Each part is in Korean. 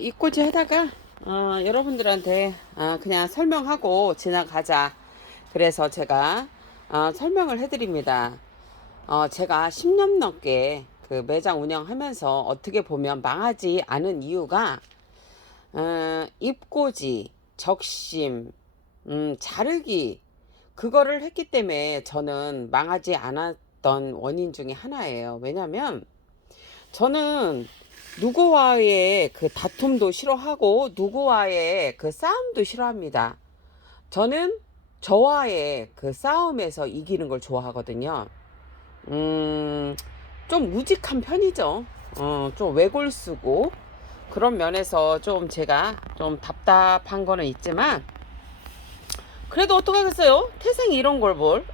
입고지 하다가 여러분들한테 그냥 설명하고 지나가자. 그래서 제가 설명을 해드립니다. 제가 10년 넘게 그 매장 운영하면서 어떻게 보면 망하지 않은 이유가 입고지, 적심, 자르기 그거를 했기 때문에 저는 망하지 않았던 원인 중에 하나예요. 왜냐면 저는 누구와의 그 다툼도 싫어하고 누구와의 그 싸움도 싫어합니다. 저는 저와의 그 싸움에서 이기는 걸 좋아하거든요. 음, 좀 우직한 편이죠. 좀 외골수고 그런 면에서 좀 제가 좀 답답한 거는 있지만 그래도 어떡하겠어요? 태생이 이런 걸 뭘.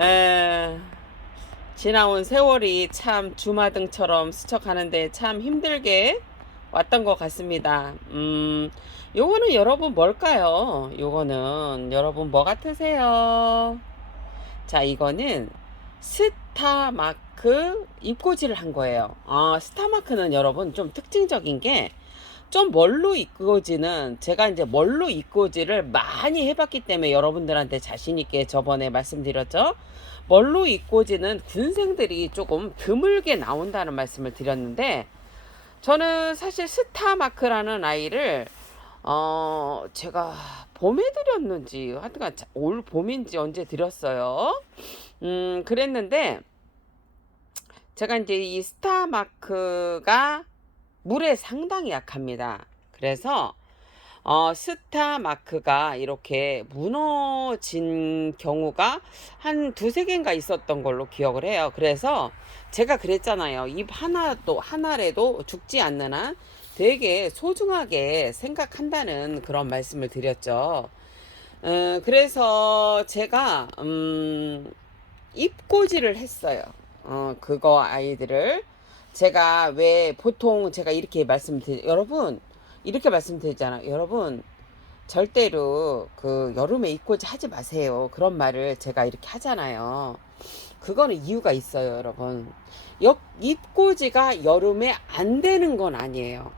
에, 지나온 세월이 참 주마등처럼 스쳐가는데 참 힘들게 왔던 것 같습니다. 요거는 여러분 뭘까요? 요거는 여러분 뭐 같으세요? 자, 이거는 스타마크 입고지를 한 거예요. 스타마크는 여러분 좀 특징적인 게 좀 뭘로 입고지는 제가 이제 뭘로 입고지를 많이 해봤기 때문에 여러분들한테 자신있게 저번에 말씀드렸죠. 뭘로 입고지는 군생들이 조금 드물게 나온다는 말씀을 드렸는데 저는 사실 스타마크라는 아이를 제가 봄에 드렸는지 하여튼간 올 봄인지 언제 드렸어요. 그랬는데 제가 이제 이 스타마크가 물에 상당히 약합니다. 그래서 스타마크가 이렇게 무너진 경우가 한 두세 개인가 있었던 걸로 기억을 해요. 그래서 제가 그랬잖아요. 잎 하나도 하나라도 죽지 않는 한 되게 소중하게 생각한다는 그런 말씀을 드렸죠. 그래서 제가 잎꽂이를 했어요. 그거 아이들을 제가 왜 보통 제가 이렇게 여러분 이렇게 말씀드리잖아요. 여러분 절대로 그 여름에 입고지 하지 마세요. 그런 말을 제가 이렇게 하잖아요. 그거는 이유가 있어요, 여러분. 입고지가 여름에 안 되는 건 아니에요.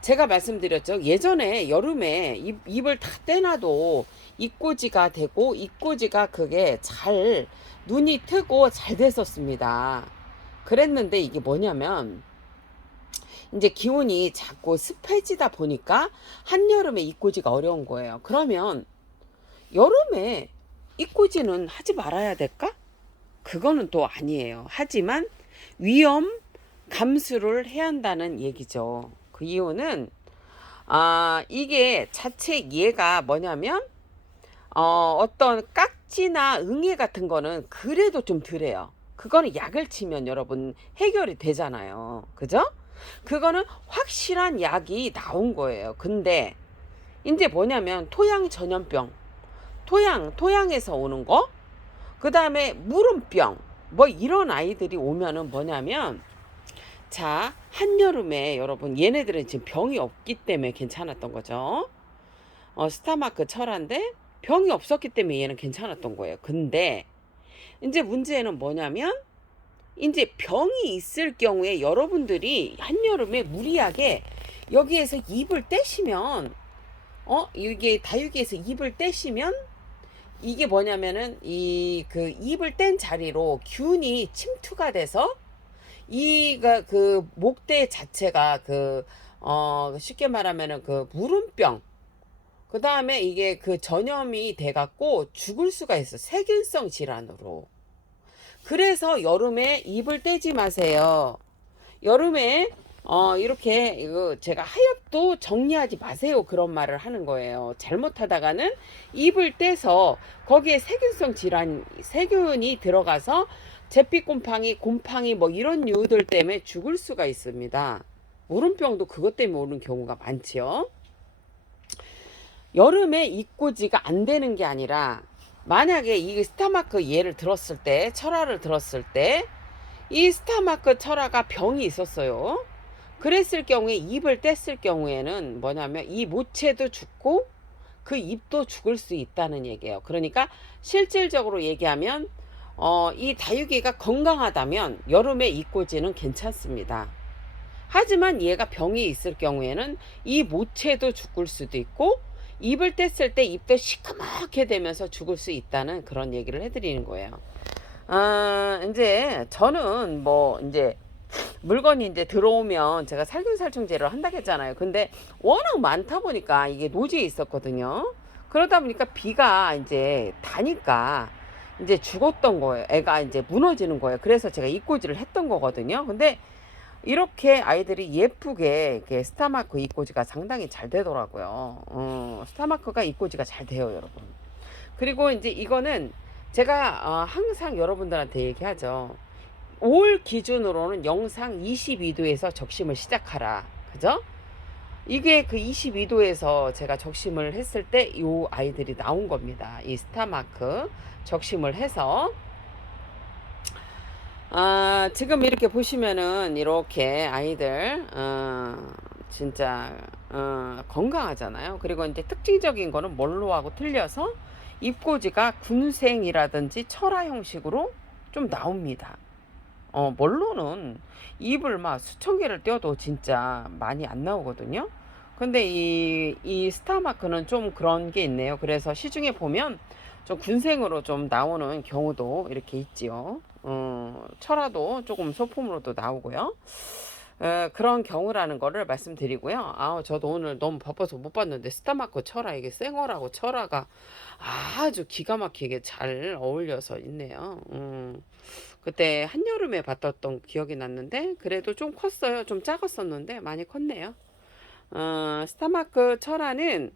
제가 말씀드렸죠. 예전에 여름에 잎을 다 떼놔도 입고지가 되고 입고지가 그게 잘 눈이 트고 잘 됐었습니다. 그랬는데 이게 뭐냐면 이제 기온이 자꾸 습해지다 보니까 한여름에 입고지가 어려운 거예요. 그러면 여름에 입고지는 하지 말아야 될까? 그거는 또 아니에요. 하지만 위험 감수를 해야 한다는 얘기죠. 그 이유는 이게 자체 얘가 뭐냐면 어떤 깍지나 응애 같은 거는 그래도 좀 덜해요. 그거는 약을 치면 여러분 해결이 되잖아요. 그죠? 그거는 확실한 약이 나온 거예요. 근데 이제 뭐냐면 토양 전염병, 토양에서 오는 거, 그 다음에 물음병, 뭐 이런 아이들이 오면은 뭐냐면 자, 한여름에 여러분 얘네들은 지금 병이 없기 때문에 괜찮았던 거죠. 스타마크 철화인데 병이 없었기 때문에 얘는 괜찮았던 거예요. 근데 이제 문제는 뭐냐면 이제 병이 있을 경우에 여러분들이 한여름에 무리하게 여기에서 잎을 떼시면 이게 다육이에서 잎을 떼시면 이게 뭐냐면은 이 그 잎을 뗀 자리로 균이 침투가 돼서 이가 그 목대 자체가 쉽게 말하면은 그 물음병 그 다음에 이게 그 전염이 돼갖고 죽을 수가 있어. 세균성 질환으로. 그래서 여름에 잎을 떼지 마세요. 여름에 이렇게 이거 제가 하엽도 정리하지 마세요. 그런 말을 하는 거예요. 잘못하다가는 잎을 떼서 거기에 세균성 질환, 세균이 들어가서 곰팡이 뭐 이런 이유들 때문에 죽을 수가 있습니다. 물음병도 그것 때문에 오는 경우가 많지요. 여름에 입고지가 안 되는 게 아니라 만약에 이 스타마크 얘를 들었을 때 철화를 들었을 때 이 스타마크 철화가 병이 있었어요. 그랬을 경우에 잎을 뗐을 경우에는 뭐냐면 이 모체도 죽고 그 잎도 죽을 수 있다는 얘기예요. 그러니까 실질적으로 얘기하면 이 다육이가 건강하다면 여름에 입고지는 괜찮습니다. 하지만 얘가 병이 있을 경우에는 이 모체도 죽을 수도 있고 입을 뗐을 때 입도 시커멓게 되면서 죽을 수 있다는 그런 얘기를 해드리는 거예요. 이제 저는 뭐 이제 물건이 이제 들어오면 제가 살균살충제를 한다고 했잖아요. 근데 워낙 많다 보니까 이게 노지에 있었거든요. 그러다 보니까 비가 이제 다니까 이제 죽었던 거예요. 애가 이제 무너지는 거예요. 그래서 제가 입고지를 했던 거거든요. 근데 이렇게 아이들이 예쁘게 이렇게 스타마크 입고지가 상당히 잘 되더라고요. 스타마크가 입고지가 잘 돼요, 여러분. 그리고 이제 이거는 제가 항상 여러분들한테 얘기하죠. 올 기준으로는 영상 22도에서 적심을 시작하라. 그죠? 이게 그 22도에서 제가 적심을 했을 때 이 아이들이 나온 겁니다. 이 스타마크 적심을 해서 지금 이렇게 보시면은 이렇게 아이들 진짜 건강하잖아요. 그리고 이제 특징적인 거는 뭘로하고 틀려서 입고지가 군생이라든지 철화 형식으로 좀 나옵니다. 멀로는 입을 막 수천 개를 떼어도 진짜 많이 안 나오거든요. 근데 이 스타마크는 좀 그런 게 있네요. 그래서 시중에 보면 좀 군생으로 좀 나오는 경우도 이렇게 있지요. 철화도 조금 소품으로도 나오고요. 그런 경우라는 거를 말씀드리고요. 저도 오늘 너무 바빠서 못 봤는데 스타마크 철화 이게 생얼하고 철화가 아주 기가 막히게 잘 어울려서 있네요. 그때 한여름에 봤던 기억이 났는데 그래도 좀 컸어요. 좀 작았었는데 많이 컸네요. 스타마크 철화는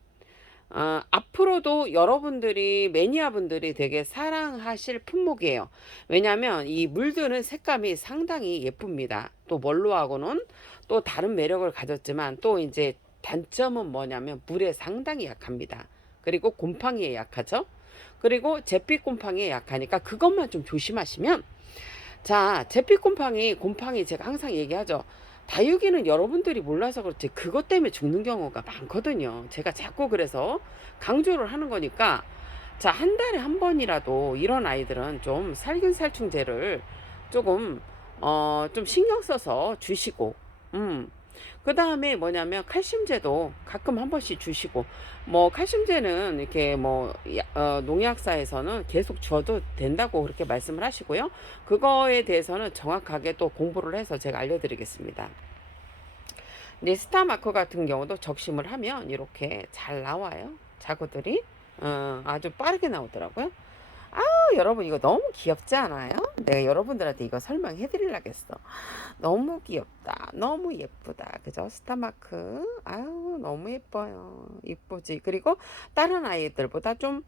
앞으로도 여러분들이 매니아분들이 되게 사랑하실 품목이에요. 왜냐하면 이 물드는 색감이 상당히 예쁩니다. 또 멀로하고는 또 다른 매력을 가졌지만 또 이제 단점은 뭐냐면 물에 상당히 약합니다. 그리고 곰팡이에 약하죠. 그리고 잿빛 곰팡이에 약하니까 그것만 좀 조심하시면, 자, 잿빛 곰팡이 제가 항상 얘기하죠. 다육이는 여러분들이 몰라서 그렇지 그것 때문에 죽는 경우가 많거든요. 제가 자꾸 그래서 강조를 하는 거니까, 자, 한 달에 한 번이라도 이런 아이들은 좀 살균살충제를 조금 좀 신경 써서 주시고, 그 다음에 뭐냐면 칼슘제도 가끔 한 번씩 주시고, 뭐 칼슘제는 이렇게 뭐 농약사에서는 계속 줘도 된다고 그렇게 말씀을 하시고요. 그거에 대해서는 정확하게 또 공부를 해서 제가 알려드리겠습니다. 근데 스타마크 같은 경우도 적심을 하면 이렇게 잘 나와요. 자구들이 아주 빠르게 나오더라고요. 여러분 이거 너무 귀엽지 않아요? 내가 여러분들한테 이거 설명해 드리려겠어. 너무 귀엽다. 너무 예쁘다. 그죠? 스타마크. 아유, 너무 예뻐요. 이쁘지. 그리고 다른 아이들보다 좀